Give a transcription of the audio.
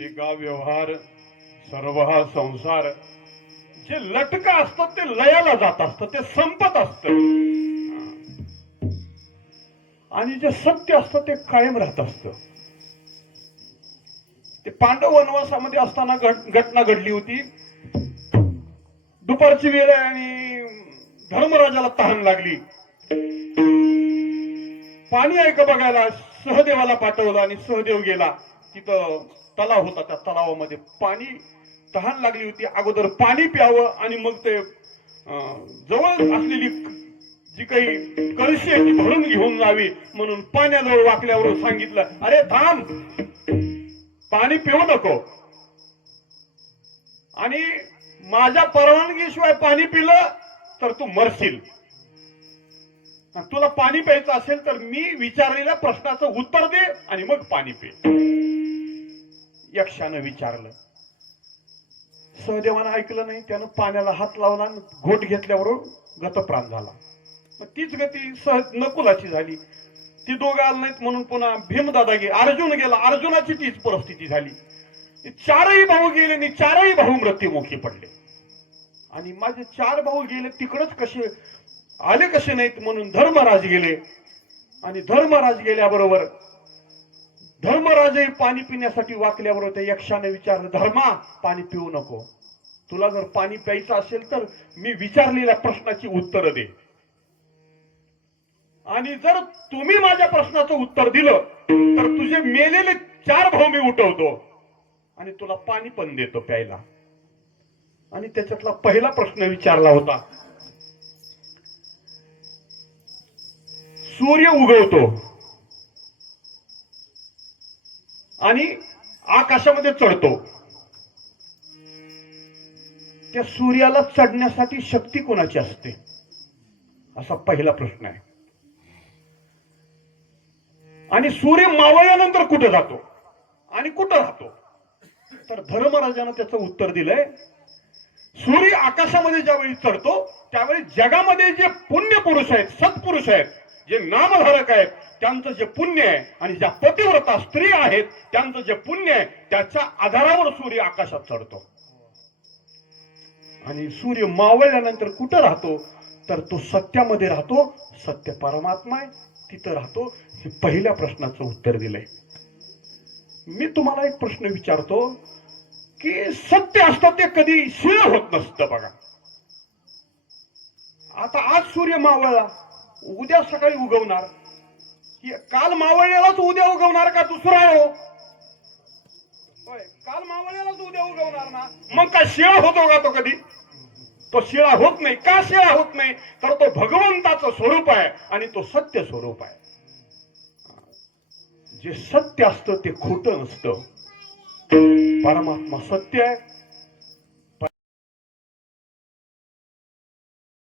लटिका व्यवहार सर्व हा संसार. जे लटका असतं ते लयाला जात असतं ते संपत असत. आणि जे सत्य असतं ते कायम राहत असत. ते पांडव वनवासामध्ये असताना घटना घडली होती. दुपारची वेळ आहे आणि धर्मराजाला तहान लागली. पाणी आहे का बघायला? सहदेवाला पाठवलं आणि सहदेव गेला. तिथं तलाव होता त्या तलावामध्ये पाणी तहान लागली होती. अगोदर पाणी प्यावं आणि मग ते अं, जवळ असलेली जी काही कळशी आहे ती भरून घेऊन जावी म्हणून पाण्याजवळ वाकल्यावर सांगितलं अरे थांब. पाणी पिऊ नको. आणि माझ्या परवानगीशिवाय पाणी पिलं तर तू मरशील. तुला पाणी प्यायचं असेल तर मी विचारलेल्या प्रश्नाचं उत्तर दे आणि मग पाणी पे. यक्षानं विचारलं. सहदेवानं ऐकलं नाही त्यानं पाण्याला हात लावला आणि घोट घेतल्यावर गतप्राण झाला. मग तीच गती सहज नकुलाची झाली. ती दोघं आलं नाहीत म्हणून पुन्हा भीमदादा गे अर्जुन गेला. अर्जुनाची तीच परिस्थिती झाली. चारही भाऊ गेले आणि चारही भाऊ मृत्यूमुखी पडले. आणि माझे चार भाऊ गेले तिकडच कसे आले कसे नाहीत म्हणून धर्मराज गेले. आणि धर्मराज गेल्याबरोबर धर्मराजही पाणी पिण्यासाठी वाकल्यावर होते यक्षाने विचारलं धर्मा पाणी पिऊ नको. तुला जर पाणी प्यायचं असेल तर मी विचारलेल्या प्रश्नाची उत्तर दे. आणि जर तुम्ही माझ्या प्रश्नाचं उत्तर दिलं तर तुझे मेलेले चार भाऊ मी उठवतो. आणि तुला पाणी पण देतो प्यायला. आणि त्याच्यातला पहिला प्रश्न विचारला होता. सूर्य उगवतो. आणि आकाशामध्ये चढतो. त्या सूर्याला चढण्यासाठी शक्ती कोणाची असते? असा पहिला प्रश्न आहे. आणि सूर्य मावळल्यानंतर कुठे जातो? आणि कुठं राहतो? तर धर्मराजानं त्याचं उत्तर दिलंय. सूर्य आकाशामध्ये ज्यावेळी चढतो त्यावेळी जगामध्ये जे पुण्य पुरुष आहेत सत्पुरुष आहेत जे नामधारक आहेत त्यांचं जे पुण्य आहे आणि ज्या पतिव्रता स्त्री आहेत त्यांचं जे पुण्य आहे त्याच्या आधारावर सूर्य आकाशात चढतो. आणि सूर्य मावळल्यानंतर कुठं राहतो? तर तो सत्यामध्ये राहतो. सत्य परमात्मा आहे. तिथं राहतो. हे पहिल्या प्रश्नाचं उत्तर दिलंय. मी तुम्हाला एक प्रश्न विचारतो की सत्य असतं ते कधी शिळ होत नसतं बघा. आता आज सूर्य मावळला उद्या सकाळी उगवणार. काल मावळलेलाच उद्या उगवणार का दुसरा हो? काल मावळलेलाच उद्या उगवणार ना. मग काय शिळा होतो का तो कधी? तो शिळा होत नाही. का शिळा होत नाही? तर तो भगवंताचं स्वरूप आहे आणि तो सत्य स्वरूप आहे. जे सत्य असतं ते खोटं नसतं. परमात्मा सत्य आहे.